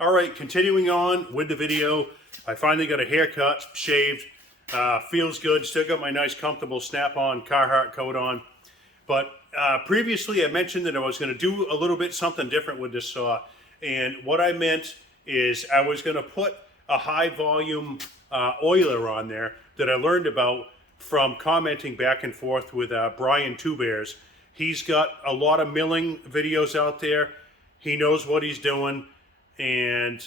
All right, continuing on with the video. I finally got a haircut, shaved, feels good. Still got my nice comfortable snap-on Carhartt coat on. But previously I mentioned that I was going to do a little bit something different with this saw. And what I meant is I was going to put a high volume oiler on there that I learned about from commenting back and forth with Brian Two Bears. He's got a lot of milling videos out there. He knows what he's doing. And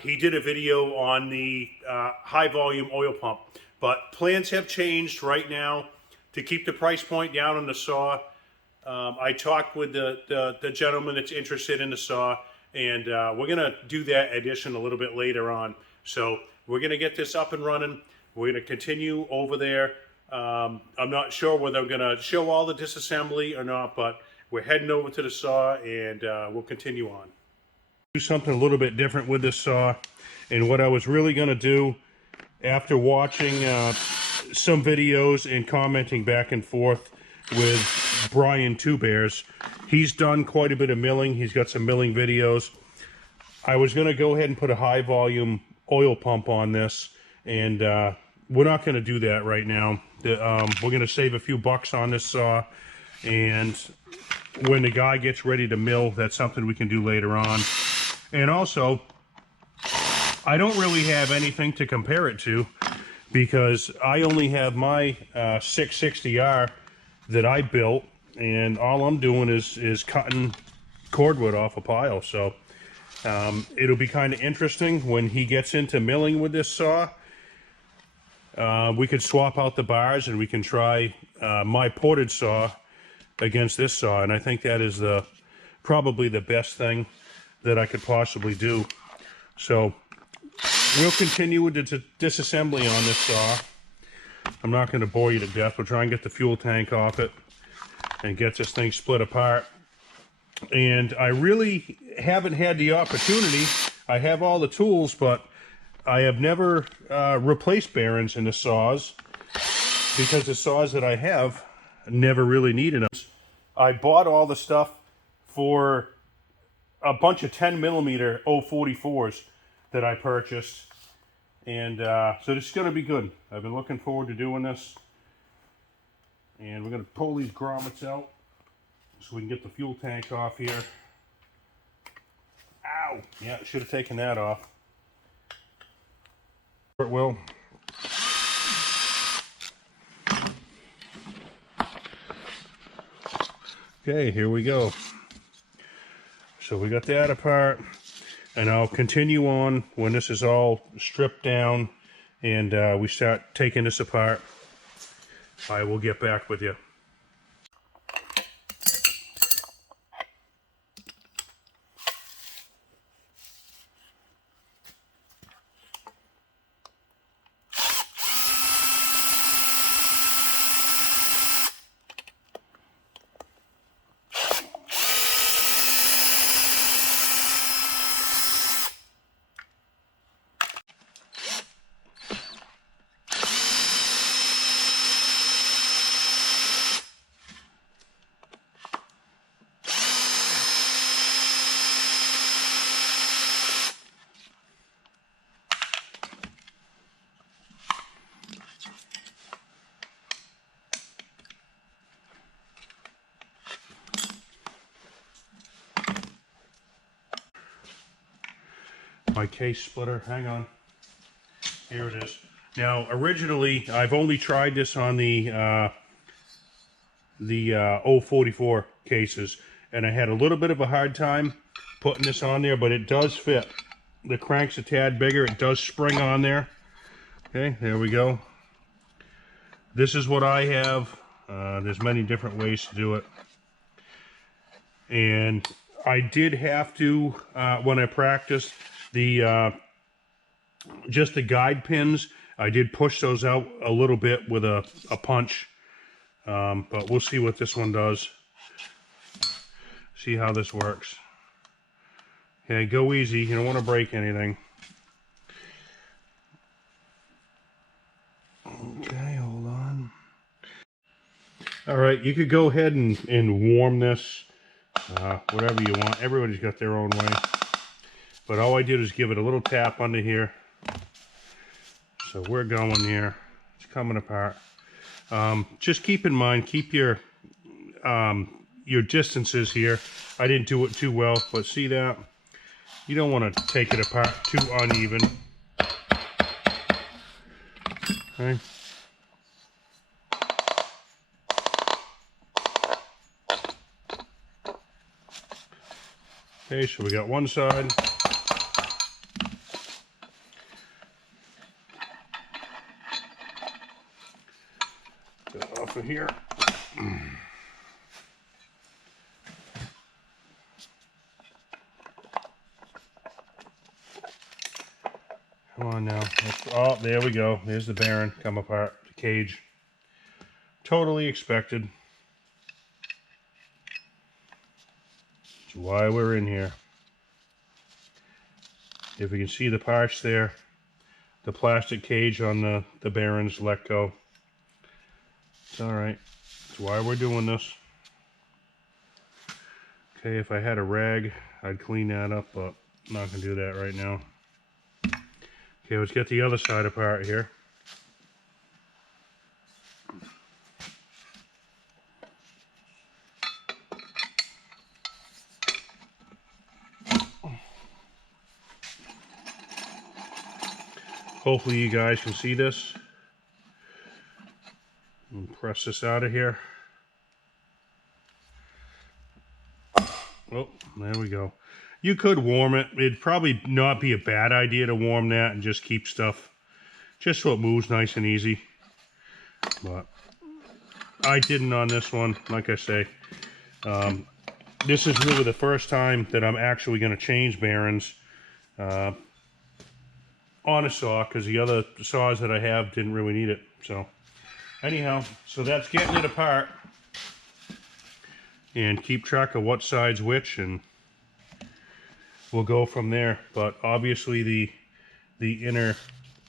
he did a video on the high volume oil pump. But plans have changed right now to keep the price point down on the saw. I talked with the gentleman that's interested in the saw, and we're going to do that addition a little bit later on. So we're going to get this up and running. We're going to continue over there. I'm not sure whether I'm going to show all the disassembly or not, but we're heading over to the saw, and we'll continue on. Do something a little bit different with this saw, and what I was really going to do after watching some videos and commenting back and forth with Brian Two Bears, he's done quite a bit of milling. He's got some milling videos. I was going to go ahead and put a high volume oil pump on this, and we're not going to do that right now. We're going to save a few bucks on this saw, and when the guy gets ready to mill, that's something we can do later on. And also, I don't really have anything to compare it to because I only have my 660R that I built, and all I'm doing is cutting cordwood off a pile. So it'll be kind of interesting when he gets into milling with this saw. We could swap out the bars and we can try my portage saw against this saw, and I think that is probably the best thing that I could possibly do. So we'll continue with the disassembly on this saw. I'm not going to bore you to death. We'll try and get the fuel tank off it and get this thing split apart. And I really haven't had the opportunity. I have all the tools, but I have never replaced bearings in the saws because the saws that I have never really needed them. I bought all the stuff for a bunch of 10mm 044s that I purchased, and so this is going to be good. I've been looking forward to doing this, and we're going to pull these grommets out so we can get the fuel tank off here. Ow! Yeah, should have taken that off. It will. Okay, here we go. So we got that apart, and I'll continue on when this is all stripped down and we start taking this apart. I will get back with you. My case splitter, hang on, here it is. Now originally I've only tried this on the 044 cases, and I had a little bit of a hard time putting this on there, but it does fit. The crank's a tad bigger, it does spring on there. Okay, there we go. This is what I have. There's many different ways to do it, and I did have to when I practiced just the guide pins, I did push those out a little bit with a punch, but we'll see what this one does. See how this works. Okay, go easy, you don't want to break anything. Okay, hold on. All right, you could go ahead and warm this, whatever you want. Everybody's got their own way. But all I did is give it a little tap under here. So we're going here. It's coming apart. Just keep in mind, keep your distances here. I didn't do it too well, but see that? You don't want to take it apart too uneven. Okay. Okay, so we got one side. Get off of here. Come on now. Oh, there we go. There's the bearing come apart. The cage. Totally expected. That's why we're in here. If you can see the parts there, the plastic cage on the bearings let go. It's alright. That's why we're doing this. Okay, if I had a rag, I'd clean that up, but I'm not going to do that right now. Okay, let's get the other side apart here. Hopefully you guys can see this. And press this out of here. Oh, there we go. You could warm it. It'd probably not be a bad idea to warm that and just keep stuff just so it moves nice and easy. But I didn't on this one, like I say. This is really the first time that I'm actually going to change bearings on a saw, because the other saws that I have didn't really need it. So anyhow, so that's getting it apart. And keep track of what side's which, and we'll go from there. But obviously the inner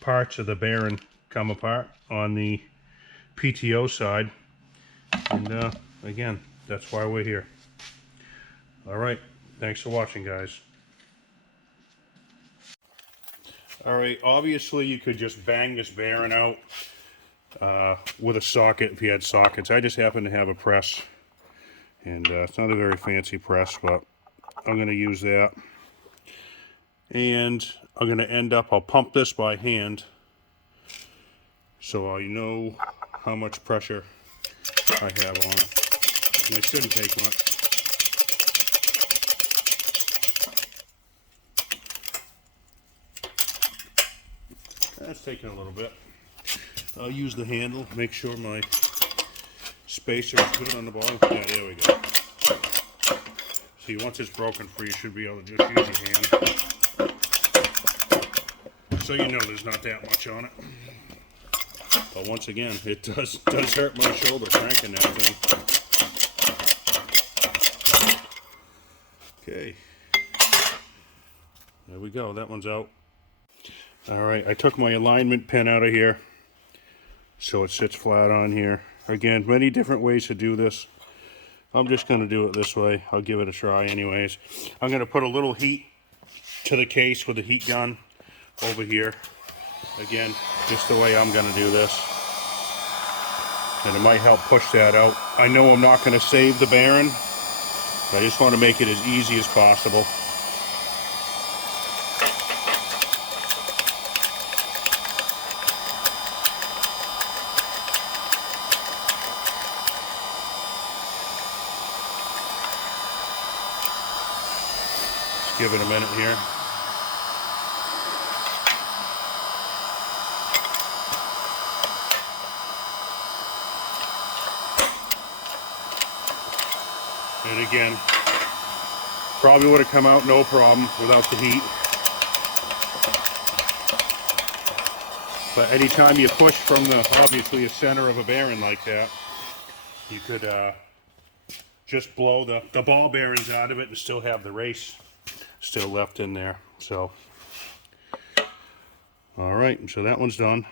parts of the bearing come apart on the PTO side. And again, that's why we're here. Alright, thanks for watching, guys. Alright, obviously you could just bang this bearing out with a socket if you had sockets. I just happen to have a press. And it's not a very fancy press, but I'm going to use that. And I'm going to end up, I'll pump this by hand so I know how much pressure I have on it. And it shouldn't take much. That's taking a little bit. I'll use the handle, make sure my spacer is good on the bottom. Yeah, there we go. See, once it's broken free, you should be able to just use your hand. So you know there's not that much on it. But once again, it does hurt my shoulder cranking that thing. Okay. There we go. That one's out. Alright, I took my alignment pin out of here so it sits flat on here. Again, many different ways to do this. I'm just going to do it this way. I'll give it a try anyways. I'm going to put a little heat to the case with a heat gun over here. Again, just the way I'm going to do this. And it might help push that out. I know I'm not going to save the bearing. I just want to make it as easy as possible. Give it a minute here. And again, probably would have come out no problem without the heat. But anytime you push from obviously a center of a bearing like that, you could just blow the ball bearings out of it and still have the race still left in there. So all right, so that one's done.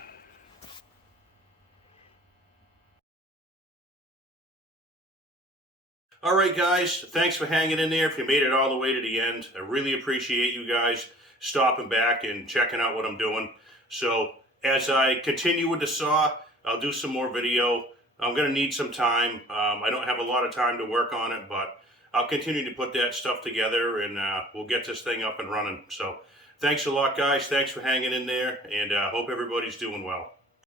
All right, guys, thanks for hanging in there. If you made it all the way to the end, I really appreciate you guys stopping back and checking out what I'm doing. So as I continue with the saw, I'll do some more video. I'm going to need some time. I don't have a lot of time to work on it, but I'll continue to put that stuff together, and we'll get this thing up and running. So thanks a lot, guys. Thanks for hanging in there, and hope everybody's doing well.